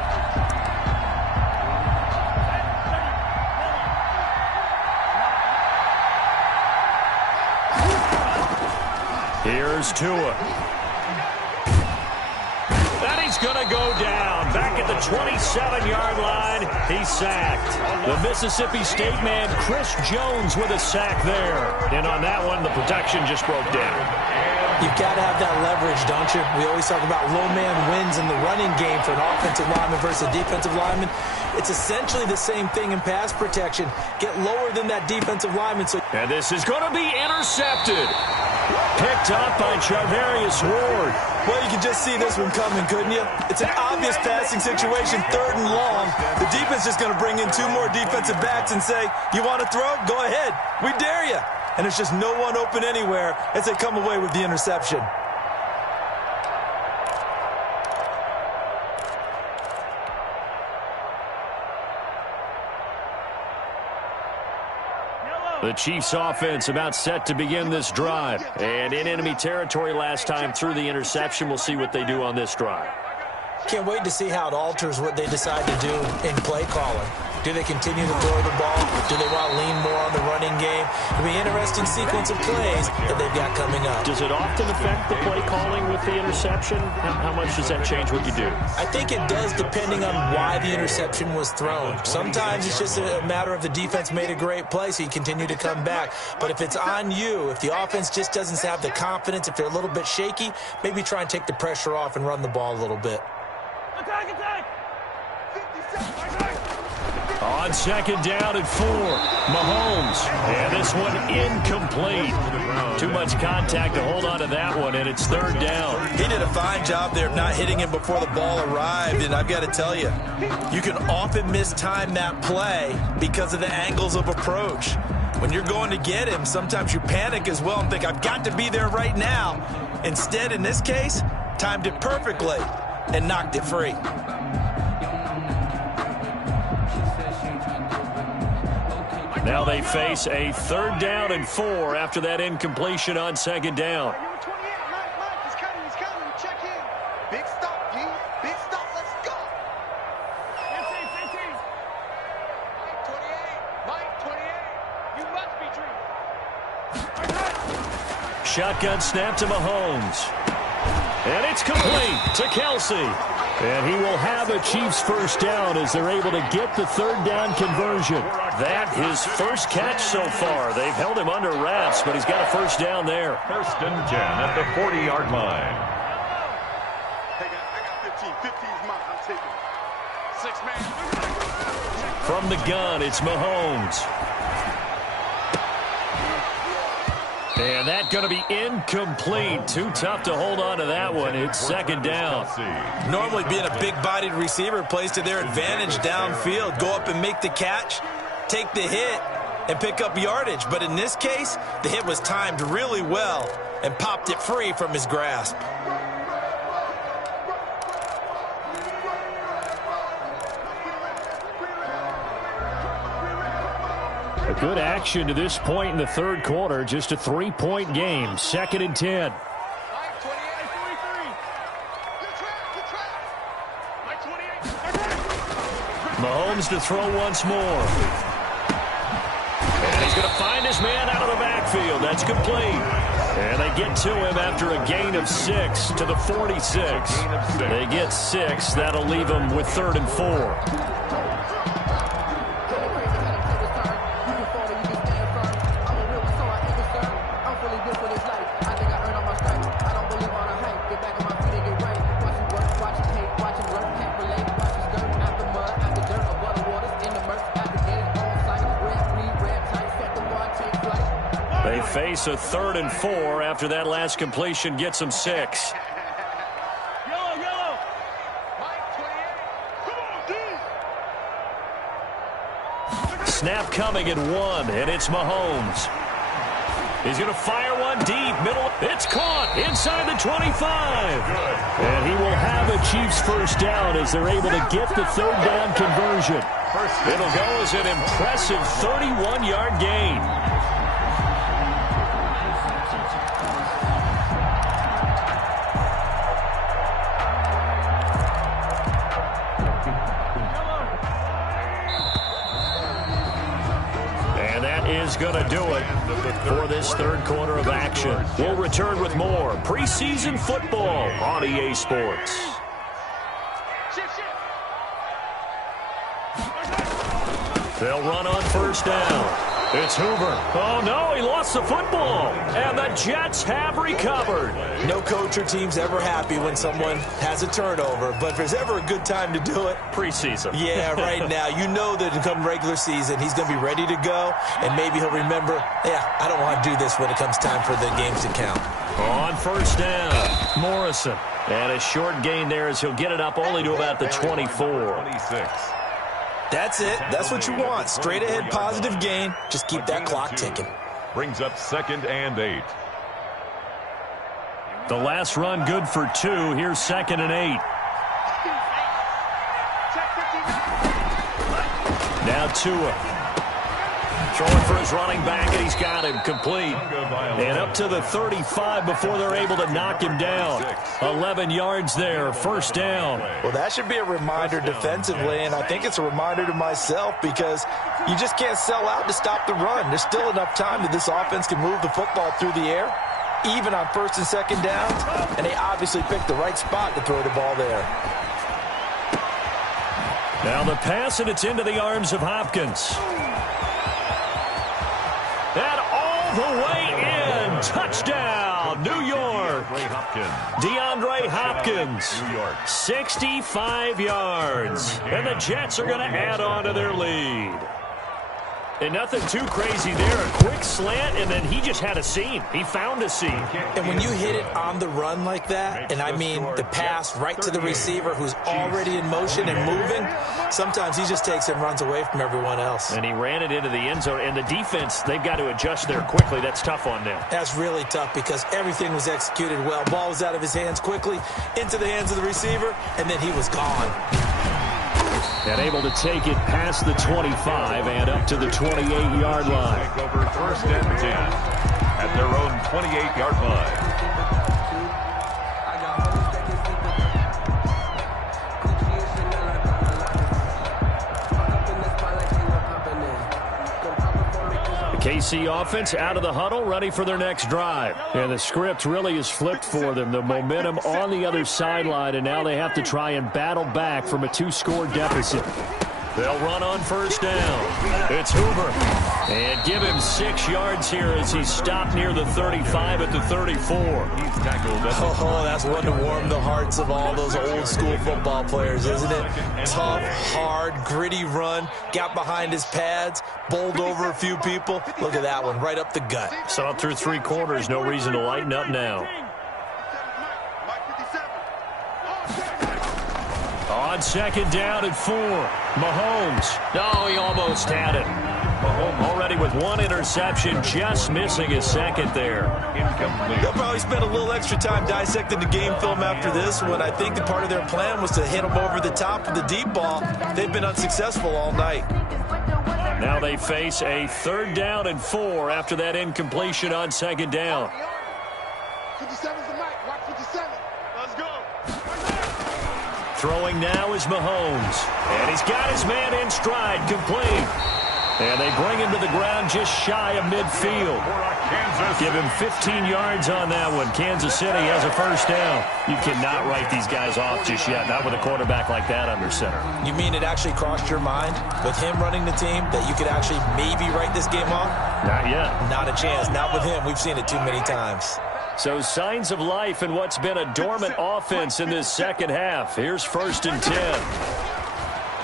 Here's Tua. And he's going to go down. Back at the 27-yard line, he's sacked. The Mississippi State man, Chris Jones, with a sack there. And on that one, the protection just broke down. You've got to have that leverage, don't you? We always talk about low man wins in the running game for an offensive lineman versus a defensive lineman. It's essentially the same thing in pass protection. Get lower than that defensive lineman. And this is going to be intercepted. Picked up by Charvarius Ward. Well, you can just see this one coming, couldn't you? It's an obvious passing situation, 3rd and long. The defense is going to bring in 2 more defensive backs and say, you want to throw? Go ahead. We dare you. And there's just no one open anywhere as they come away with the interception. The Chiefs offense about set to begin this drive. And in enemy territory last time through the interception. We'll see what they do on this drive. Can't wait to see how it alters what they decide to do in play calling. Do they continue to throw the ball? Do they want to lean more on the running game? It'll be an interesting sequence of plays that they've got coming up. Does it often affect the play calling with the interception? How much does that change what you do? I think it does, depending on why the interception was thrown. Sometimes it's just a matter of the defense made a great play, so you continue to come back. But if it's on you, if the offense just doesn't have the confidence, if they're a little bit shaky, maybe try and take the pressure off and run the ball a little bit. Attack, attack! On second down and 4, Mahomes. And this one incomplete. Too much contact to hold on to that one, and it's 3rd down. He did a fine job there of not hitting him before the ball arrived, and I've got to tell you, you can often mistime that play because of the angles of approach. When you're going to get him, sometimes you panic as well and think, I've got to be there right now. Instead, in this case, timed it perfectly and knocked it free. Now they face a 3rd down and 4 after that incompletion on second down. Number 28, Mike, he's coming, check in. Big stop, D. Big stop, let's go. Mike 28, you must be dreaming. Shotgun snap to Mahomes. And it's complete to Kelsey. And he will have a Chiefs first down as they're able to get the 3rd down conversion. That his first catch so far. They've held him under wraps, but he's got a first down there. 1st and 10 at the 40-yard line. Hey, I got 15. 15's mine. I'm taking it. 6 man. From the gun, it's Mahomes. And that's going to be incomplete. Too tough to hold on to that one. It's second down. Normally being a big-bodied receiver plays to their advantage downfield. Go up and make the catch, take the hit, and pick up yardage. But in this case, the hit was timed really well and popped it free from his grasp. A good action to this point in the 3rd quarter. Just a 3-point game. 2nd and 10. Mike 28, 43. Good trap. Mike 28. Mahomes to throw once more. And he's going to find his man out of the backfield. That's complete. And they get to him after a gain of 6 to the 46. They get 6. That'll leave them with 3rd and 4. They face a 3rd and 4 after that last completion gets them 6. Yellow. Mike 28. Come on, D. Snap coming at 1, and it's Mahomes. He's going to fire one deep, middle. It's caught inside the 25. And he will have a Chiefs first down as they're able to get the 3rd down conversion. It'll go as an impressive 31-yard gain. is going to do it for this third quarter of action. We'll return with more preseason football on EA Sports. They'll run on first down. It's Hoover. Oh, no, he lost the football. And the Jets have recovered. No coach or team's ever happy when someone has a turnover, but if there's ever a good time to do it, preseason. Yeah, right now. You know that come regular season, he's going to be ready to go, and maybe he'll remember, yeah, I don't want to do this when it comes time for the games to count. On first down, Morrison. And a short gain there as he'll get it up only to about the 24. 26. That's it. That's what you want. Straight ahead, positive gain. Just keep that clock ticking. Brings up 2nd and 8. The last run good for 2. Here's 2nd and 8. Now Tua. Throwing for his running back, and he's got him complete. And up to the 35 before they're able to knock him down. 11 yards there, first down. Well, that should be a reminder defensively, and I think it's a reminder to myself because you just can't sell out to stop the run. There's still enough time that this offense can move the football through the air, even on 1st and 2nd downs, and they obviously picked the right spot to throw the ball there. Now the pass, and it's into the arms of Hopkins. And all the way in. Touchdown, New York. DeAndre Hopkins. New York. 65 yards. And the Jets are going to add on to their lead. And nothing too crazy there. A quick slant, and then he just had a seam. He found a seam. And when you hit it on the run like that, and I mean the pass right to the receiver who's already in motion and moving, sometimes he just takes and runs away from everyone else. And he ran it into the end zone. And the defense, they've got to adjust there quickly. That's tough on them. That's really tough because everything was executed well. Ball was out of his hands quickly, into the hands of the receiver, and then he was gone. And able to take it past the 25 and up to the 28-yard line. Take over 1st and 10 at their own 28-yard line. KC offense out of the huddle, ready for their next drive. And the script really is flipped for them. The momentum on the other sideline, and now they have to try and battle back from a 2-score deficit. They'll run on first down. It's Hoover. And give him 6 yards here as he's stopped near the 35 at the 34. He's tackled. Oh, that's one to warm the hearts of all those old school football players, isn't it? Tough, hard, gritty run. Got behind his pads, bowled over a few people. Look at that one, right up the gut. Saw it through 3 quarters. No reason to lighten up now. On 2nd down and 4. Mahomes. No, he almost had it. Mahomes already with 1 interception, just missing his 2nd there. Incomplete. They'll probably spend a little extra time dissecting the game film after this one. I think that part of their plan was to hit him over the top of the deep ball. They've been unsuccessful all night. Now they face a 3rd down and 4 after that incompletion on 2nd down. 57's the mic. Watch 57. Let's go. Throwing now is Mahomes. And he's got his man in stride, complete. And they bring him to the ground just shy of midfield. Give him 15 yards on that one. Kansas City has a first down. You cannot write these guys off just yet, not with a quarterback like that under center. You mean it actually crossed your mind with him running the team that you could actually maybe write this game off? Not yet. Not a chance. Not with him. We've seen it too many times. So signs of life in what's been a dormant offense in this second half. Here's 1st and 10.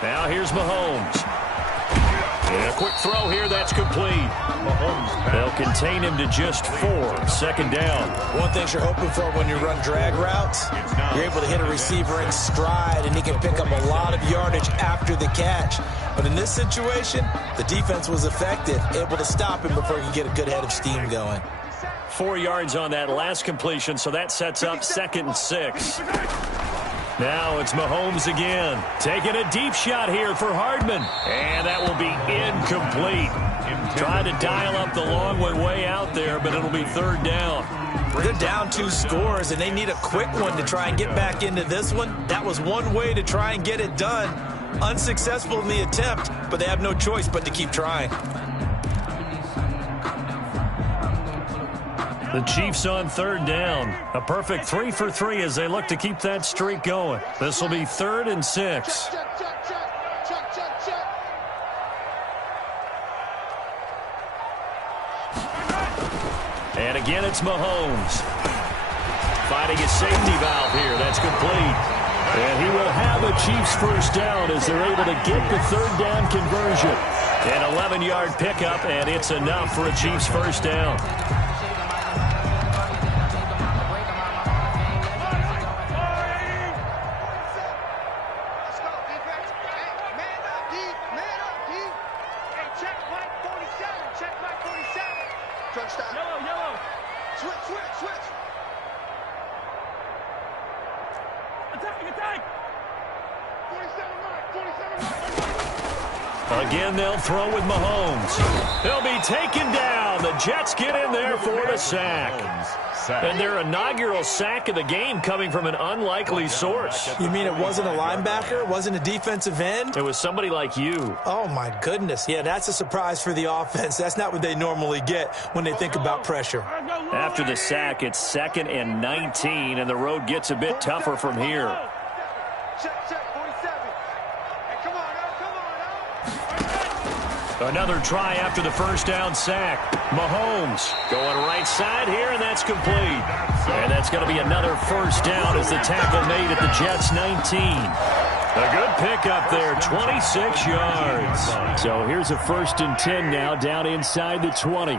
Now here's Mahomes. And a quick throw here, that's complete. They'll contain him to just 4. 2nd down. One thing you're hoping for when you run drag routes, you're able to hit a receiver in stride, and he can pick up a lot of yardage after the catch. But in this situation, the defense was effective, able to stop him before he could get a good head of steam going. 4 yards on that last completion, so that sets up 2nd and 6. Now it's Mahomes again. Taking a deep shot here for Hardman. And that will be incomplete. Trying to dial up the long one way out there, but it'll be 3rd down. They're down 2 scores, and they need a quick one to try and get back into this one. That was one way to try and get it done. Unsuccessful in the attempt, but they have no choice but to keep trying. The Chiefs on third down. A perfect 3 for 3 as they look to keep that streak going. This will be 3rd and 6. And again, it's Mahomes. Finding his safety valve here. That's complete. And he will have a Chiefs first down as they're able to get the third down conversion. An 11-yard pickup, and it's enough for a Chiefs first down. Again, they'll throw with Mahomes. He'll be taken down. The Jets get in there for the sack. And their inaugural sack of the game coming from an unlikely source. You mean it wasn't a linebacker? It wasn't a defensive end? It was somebody like you. Oh, my goodness. Yeah, that's a surprise for the offense. That's not what they normally get when they think about pressure. After the sack, it's 2nd and 19, and the road gets a bit tougher from here. Another try after the first down sack. Mahomes going right side here, and that's complete. And that's going to be another first down as the tackle made at the Jets' 19. A good pickup there, 26 yards. So here's a 1st and 10 now, down inside the 20.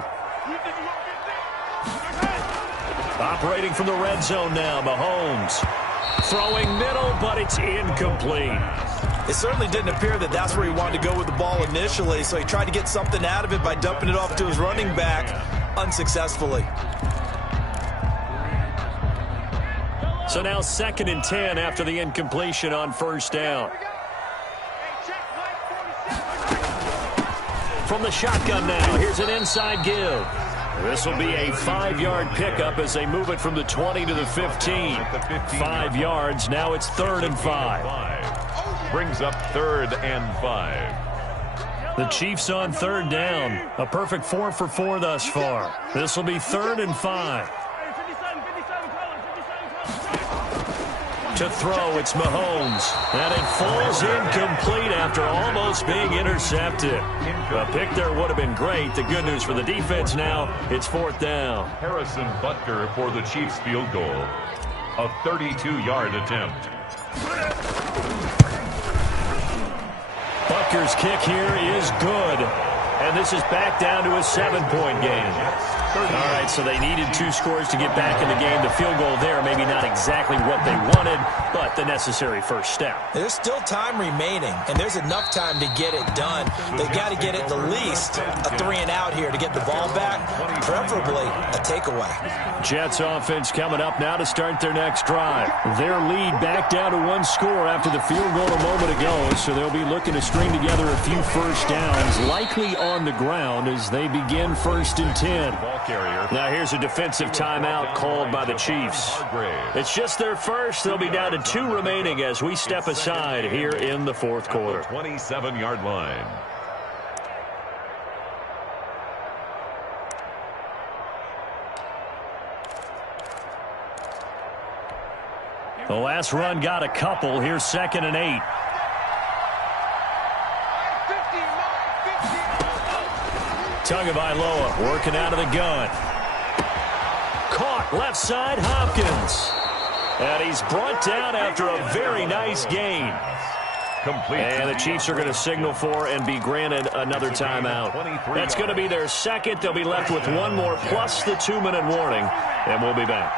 Operating from the red zone now, Mahomes. Throwing middle, but it's incomplete. It certainly didn't appear that that's where he wanted to go with the ball initially, so he tried to get something out of it by dumping it off to his running back unsuccessfully. So now 2nd and 10 after the incompletion on first down. From the shotgun now, here's an inside give. This will be a 5-yard pickup as they move it from the 20 to the 15. 5 yards, now it's 3rd and 5. Brings up 3rd and 5. The Chiefs on third down. A perfect 4 for 4 thus far. This will be 3rd and 5. To throw, it's Mahomes. And it falls incomplete after almost being intercepted. A pick there would have been great. The good news for the defense now, it's 4th down. Harrison Butker for the Chiefs field goal. A 32-yard attempt. Butker's kick here is good. And this is back down to a 7-point game. All right, so they needed 2 scores to get back in the game. The field goal there, maybe not exactly what they wanted, but the necessary first step. There's still time remaining, and there's enough time to get it done. They've got to get at the least a 3-and-out here to get the ball back, preferably a takeaway. Jets offense coming up now to start their next drive. Their lead back down to 1 score after the field goal a moment ago, so they'll be looking to string together a few first downs, likely on the ground as they begin 1st and 10. Now here's a defensive timeout called by the Chiefs. It's just their first. They'll be down to 2 remaining as we step aside here in the 4th quarter. 27-yard line. The last run got a couple. Here's 2nd and 8. Tagovailoa working out of the gun. Caught left side, Hopkins. And he's brought down after a very nice gain. And the Chiefs are going to signal for and be granted another timeout. That's going to be their 2nd. They'll be left with 1 more plus the 2-minute warning. And we'll be back.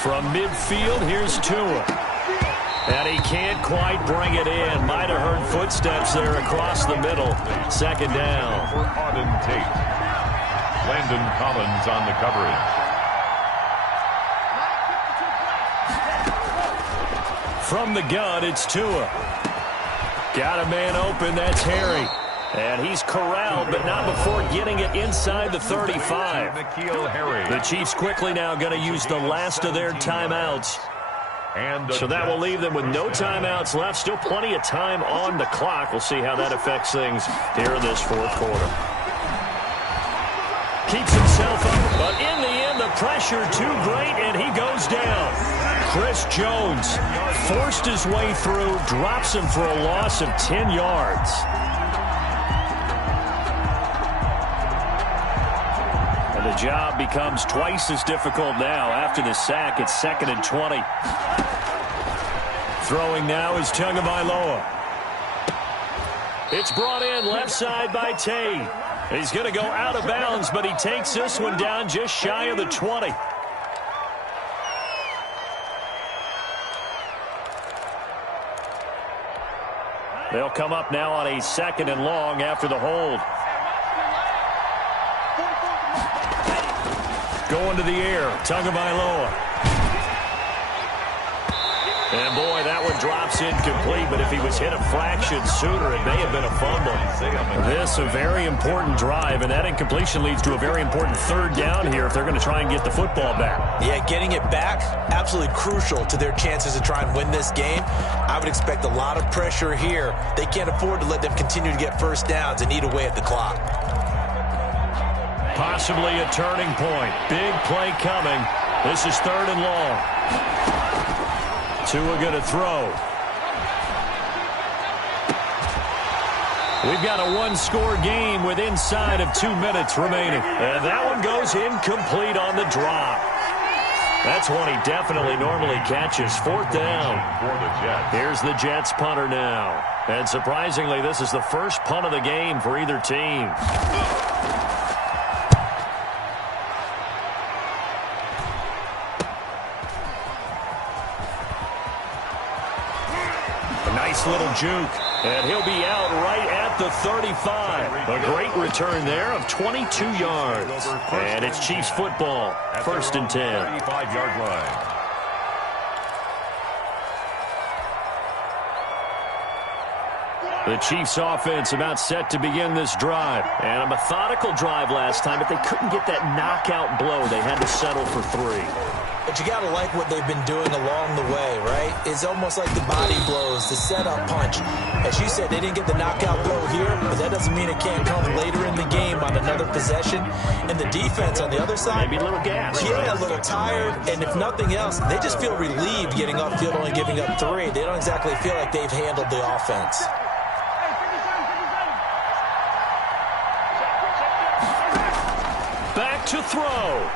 From midfield, here's Tua. And he can't quite bring it in. Might have heard footsteps there across the middle. 2nd down. For Auden Tate. Landon Collins on the coverage. From the gun, it's Tua. Got a man open. That's Harry. And he's corralled, but not before getting it inside the 35. The Chiefs quickly now going to use the last of their timeouts. So that will leave them with no timeouts left. Still plenty of time on the clock. We'll see how that affects things here in this 4th quarter. Keeps him pressure too great, and he goes down. Chris Jones forced his way through, drops him for a loss of 10 yards. And the job becomes twice as difficult now. After the sack, it's 2nd and 20. Throwing now is Tagovailoa. It's brought in left side by Tate. He's going to go out of bounds, but he takes this one down just shy of the 20. They'll come up now on a 2nd and long after the hold. Going to the air, Tagovailoa. And, boy, that one drops incomplete, but if he was hit a fraction sooner, it may have been a fumble. This a very important drive, and that incompletion leads to a very important 3rd down here if they're going to try and get the football back. Yeah, getting it back, absolutely crucial to their chances to try and win this game. I would expect a lot of pressure here. They can't afford to let them continue to get first downs and eat away at the clock. Possibly a turning point. Big play coming. This is 3rd and long. Tua going to throw. We've got a one-score game with inside of 2 minutes remaining. And that one goes incomplete on the drop. That's one he definitely normally catches. 4th down. Here's the Jets punter now. And surprisingly, this is the first punt of the game for either team. Little juke, and he'll be out right at the 35. A great return there of 22 yards. And it's Chiefs football, 1st and 10. 35-yard line. The Chiefs offense about set to begin this drive. And a methodical drive last time, but they couldn't get that knockout blow. They had to settle for 3. But you got to like what they've been doing along the way, right? It's almost like the body blows, the setup punch. As you said, they didn't get the knockout blow here, but that doesn't mean it can't come later in the game on another possession. And the defense on the other side, maybe a little gas. Yeah, a little tired. And if nothing else, they just feel relieved getting upfield, only giving up 3. They don't exactly feel like they've handled the offense. Back to throw.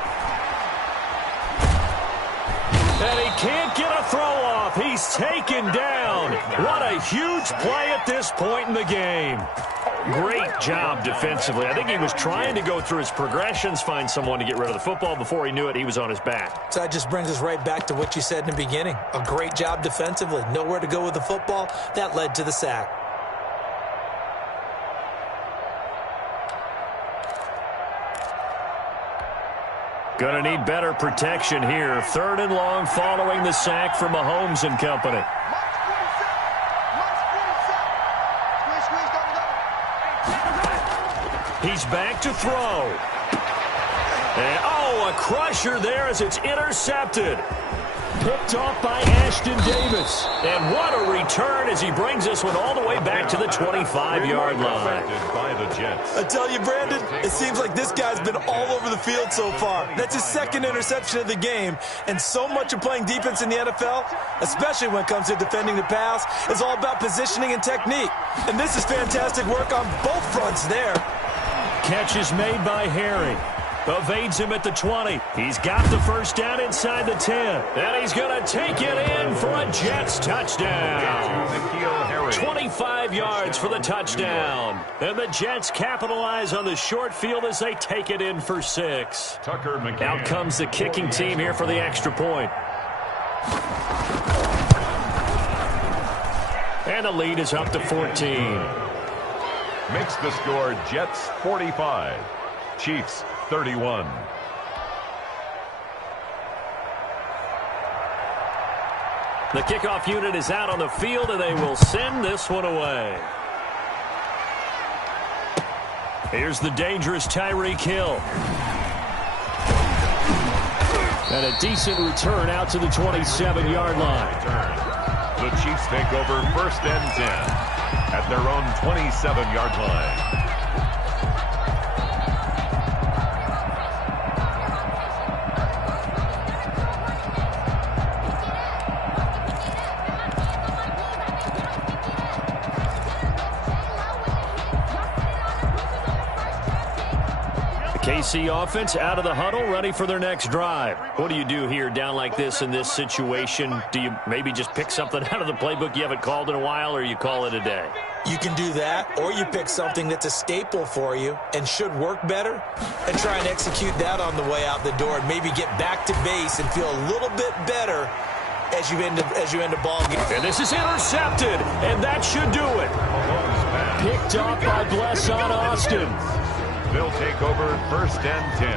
And he can't get a throw off. He's taken down. What a huge play at this point in the game. Great job defensively. I think he was trying to go through his progressions, find someone to get rid of the football. Before he knew it, he was on his back. So that just brings us right back to what you said in the beginning. A great job defensively. Nowhere to go with the football. That led to the sack. Going to need better protection here. 3rd and long following the sack from Mahomes and company. He's back to throw. And, a crusher there as it's intercepted. Picked off by Ashton Davis. And what a return as he brings this one all the way back to the 25-yard line. By the Jets. I tell you, Brandon, it seems like this guy's been all over the field so far. That's his 2nd interception of the game. And so much of playing defense in the NFL, especially when it comes to defending the pass, is all about positioning and technique. And this is fantastic work on both fronts there. Catch is made by Harry. Evades him at the 20. He's got the 1st down inside the 10. And he's going to take it in for a Jets touchdown. 25 yards for the touchdown. And the Jets capitalize on the short field as they take it in for 6. Out comes the kicking team here for the extra point. And the lead is up to 14. Makes the score Jets 45. Chiefs 31. The kickoff unit is out on the field, and they will send this one away. Here's the dangerous Tyreek Hill. And a decent return out to the 27-yard line. The Chiefs take over 1st and 10 at their own 27-yard line. KC offense out of the huddle, ready for their next drive. What do you do here down like this in this situation? Do you maybe just pick something out of the playbook you haven't called in a while, or you call it a day? You can do that, or you pick something that's a staple for you and should work better and try and execute that on the way out the door and maybe get back to base and feel a little bit better as you end a ball game. And this is intercepted, and that should do it. Picked off by Bless on Austin. They'll take over 1st and 10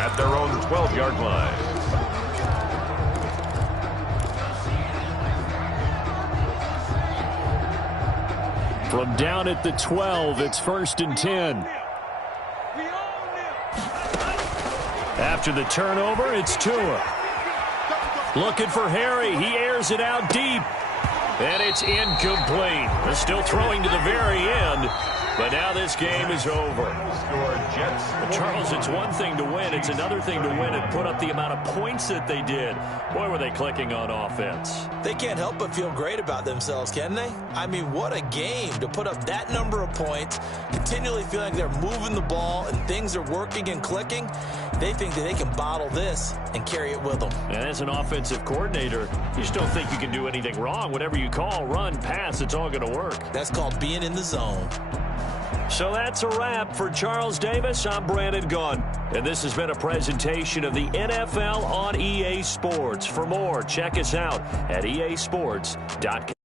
at their own 12-yard line. From down at the 12, it's 1st and 10. After the turnover, it's Tua. Looking for Harry. He airs it out deep. And it's incomplete. They're still throwing to the very end. But now this game is over. Well, Charles, it's one thing to win. It's another thing to win and put up the amount of points that they did. Boy, were they clicking on offense. They can't help but feel great about themselves, can they? I mean, what a game to put up that number of points, continually feeling like they're moving the ball and things are working and clicking. They think that they can bottle this and carry it with them. And as an offensive coordinator, you just don't think you can do anything wrong. Whatever you call, run, pass, it's all going to work. That's called being in the zone. So that's a wrap for Charles Davis. I'm Brandon Gaudin, and this has been a presentation of the NFL on EA Sports. For more, check us out at easports.com.